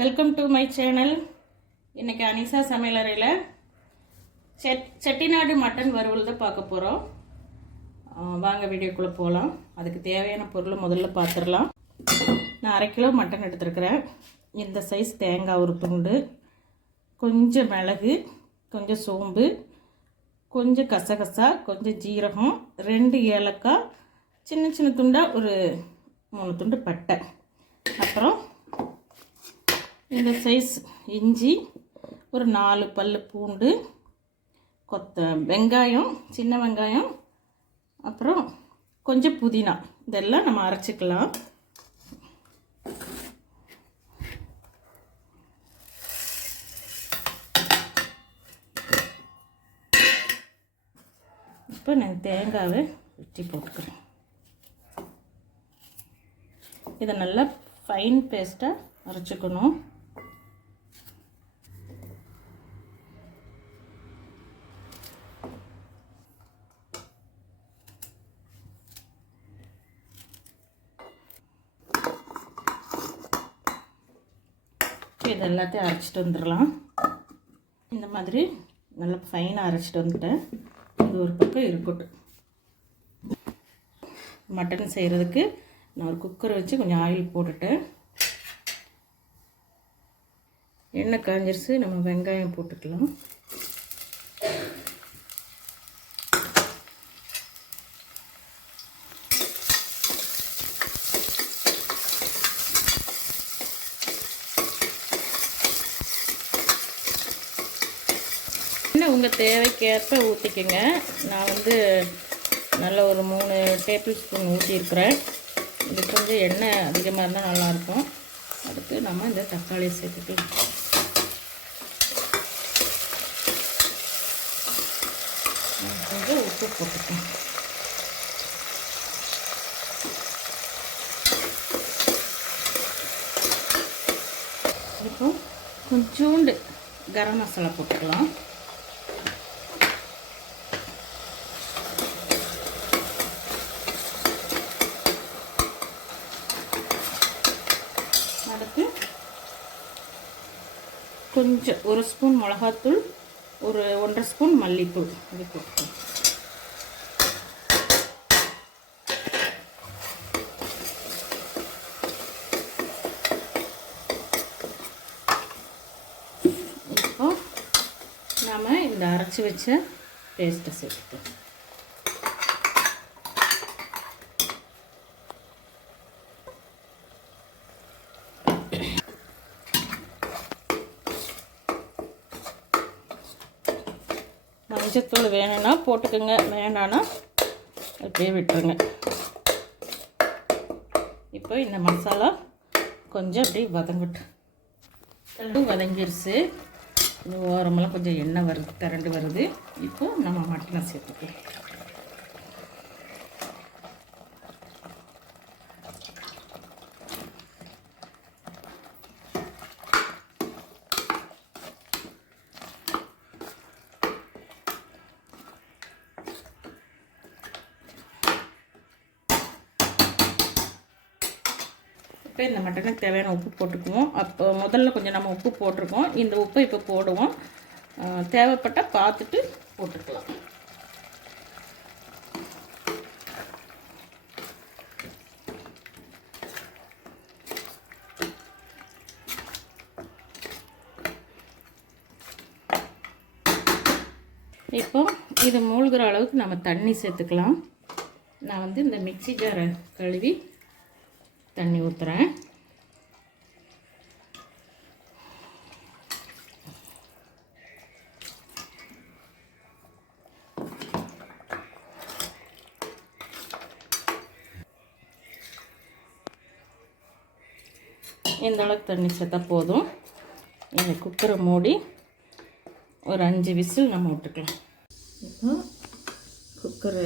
Welcome to my channel. இன்னைக்கு அனிசா சமையலறையில் Chettinad mutton வறுவல் தான் பார்க்க போகிறோம். வாங்க வீடியோக்குள்ளே போகலாம். அதுக்கு தேவையான பொருளை முதல்ல பார்த்துடலாம். நான் 1/2 கிலோ மட்டன் எடுத்துருக்கிறேன். இந்த சைஸ் தேங்காய் ஒரு துண்டு, கொஞ்சம் மிளகு, கொஞ்சம் சோம்பு, கொஞ்சம் கசகசா, கொஞ்சம் ஜீரகம், 2 ஏலக்காய், சின்ன சின்ன துண்டாக ஒரு 3 துண்டு பட்டை, அப்புறம் இந்த சைஸ் இஞ்சி, ஒரு 4 பல்லு பூண்டு, வெங்காயம், சின்ன வெங்காயம், அப்புறம் கொஞ்சம் புதினா. இதெல்லாம் நம்ம அரைச்சிக்கலாம். இப்போ நான் தேங்காவை வெட்டி போட்டுக்கிறேன். இதை நல்லா ஃபைன் பேஸ்ட்டாக அரைச்சிக்கணும். இது எல்லாத்தையும் அரைச்சிட்டு வந்துடலாம். இந்த மாதிரி நல்லா ஃபைனாக அரைச்சிட்டு வந்துட்டேன். இது ஒரு பக்கம் இருக்கட்டும். மட்டன் செய்கிறதுக்கு நான் ஒரு குக்கரை வச்சு கொஞ்சம் ஆயில் போட்டுட்டேன். எண்ணெய் காஞ்சிருச்சு. நம்ம வெங்காயம் போட்டுக்கலாம். உங்கள் தேவைக்கேற்ப ஊற்றிக்கங்க. நான் நல்ல ஒரு 3 டேபிள் ஸ்பூன் ஊற்றிருக்கிறேன். இது கொஞ்சம் எண்ணெய் அதிகமாக இருந்தால் நல்லாயிருக்கும். அதுக்கு நம்ம இந்த தக்காளியை சேர்த்துக்கலாம். கொஞ்சம் உப்பு போட்டுக்கலாம். இப்போ கொஞ்சோண்டு கரம் மசாலா போட்டுக்கலாம். அடுத்து கொஞ்சம் 1 ஸ்பூன் மிளகாத்தூள், ஒரு 1.5 ஸ்பூன் மல்லித்தூள் இது போட்டுக்கலாம். இப்போ நாம் இந்த அரைச்சி வச்ச பேஸ்ட்டை சேர்த்துக்கலாம். மஞ்சத்தூள் வேணும்னா போட்டுக்கோங்க, வேணான்னா அப்படியே விட்டுருங்க. இப்போ இந்த மசாலா கொஞ்சம் அப்படியே வதங்கிருச்சு. இந்த ஓரமெல்லாம் கொஞ்சம் எண்ணெய் திரண்டு வருது. இப்போது நம்ம மட்டனை சேர்த்துக்கலாம். இப்போ இந்த மட்டனுக்கு தேவையான உப்பு போட்டுக்குவோம். அப்போ முதல்ல கொஞ்சம் நம்ம உப்பு போட்டிருக்கோம். இந்த உப்பை இப்போ போடுவோம். தேவைப்பட்டால் பார்த்துட்டு போட்டுக்கலாம். இப்போ இது மூழ்கிற அளவுக்கு நம்ம தண்ணி சேர்த்துக்கலாம். நான் இந்த மிக்ஸி ஜாரை கழுவி தண்ணி ஊற்றுறேன். இந்த அளவுக்கு தண்ணி சேர்த்தா போதும். இந்த குக்கரை மூடி ஒரு 5 விசில் நம்ம விட்டுக்கலாம். இப்போ குக்கரு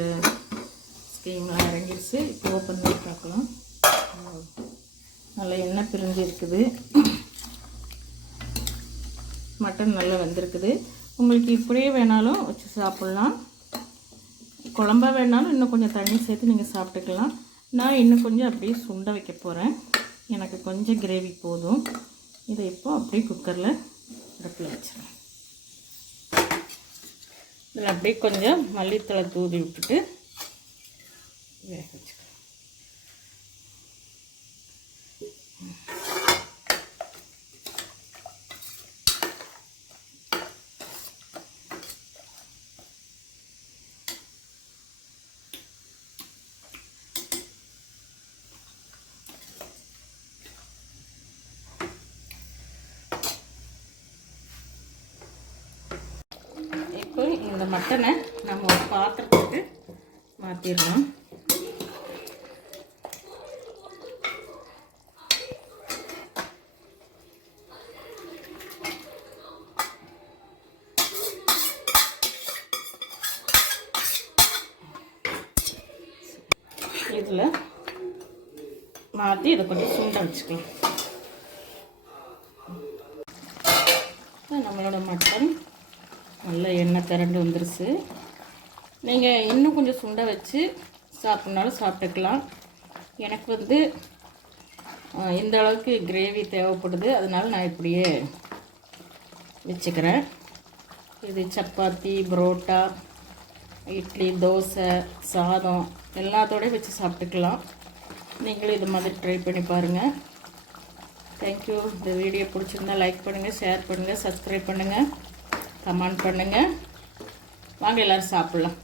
ஸ்டீம்லாம் இறங்கிடுச்சு. இப்போ ஓப்பன் பண்ணி பார்க்கலாம். நல்லா எண்ணெய் பிரிஞ்சு இருக்குது. மட்டன் நல்லா வெந்திருக்குது. உங்களுக்கு இப்படியே வேணாலும் வச்சு சாப்பிட்லாம். குழம்பா வேணாலும் இன்னும் கொஞ்சம் தண்ணி சேர்த்து நீங்கள் சாப்பிட்டுக்கலாம். நான் இன்னும் கொஞ்சம் அப்படியே சுண்ட வைக்க போகிறேன். எனக்கு கொஞ்சம் கிரேவி போதும். இதை இப்போ அப்படியே குக்கரில் அடுப்பில் வச்சிடலாம். இதில் அப்படியே கொஞ்சம் மல்லித்தழை தூவி விட்டுட்டு வேக வச்சுக்கலாம். இப்போ இந்த மட்டனை நம்ம ஒரு பாத்திரத்துக்கு மாற்றிடலாம். இதில் மாற்றி இதை கொஞ்சம் சுண்ட வச்சுக்கலாம். நம்மளோட மட்டன் நல்ல எண்ணெய் திரண்டு வந்துருச்சு. நீங்கள் இன்னும் கொஞ்சம் சுண்ட வச்சு சாப்பிட்னாலும் சாப்பிட்டுக்கலாம். எனக்கு வந்து இந்த அளவுக்கு கிரேவி தேவைப்படுது, அதனால நான் இப்படியே வச்சுக்கிறேன். இது சப்பாத்தி, பரோட்டா, இட்லி, தோசை, சாதம் எல்லாத்தோடய வச்சு சாப்பிட்டுக்கலாம். நீங்களும் இது மாதிரி ட்ரை பண்ணி பாருங்கள். தேங்க்யூ. இந்த வீடியோ பிடிச்சிருந்தா லைக் பண்ணுங்கள், ஷேர் பண்ணுங்கள், சப்ஸ்கிரைப் பண்ணுங்கள், கமெண்ட் பண்ணுங்கள். வாங்க எல்லோரும் சாப்பிட்லாம்.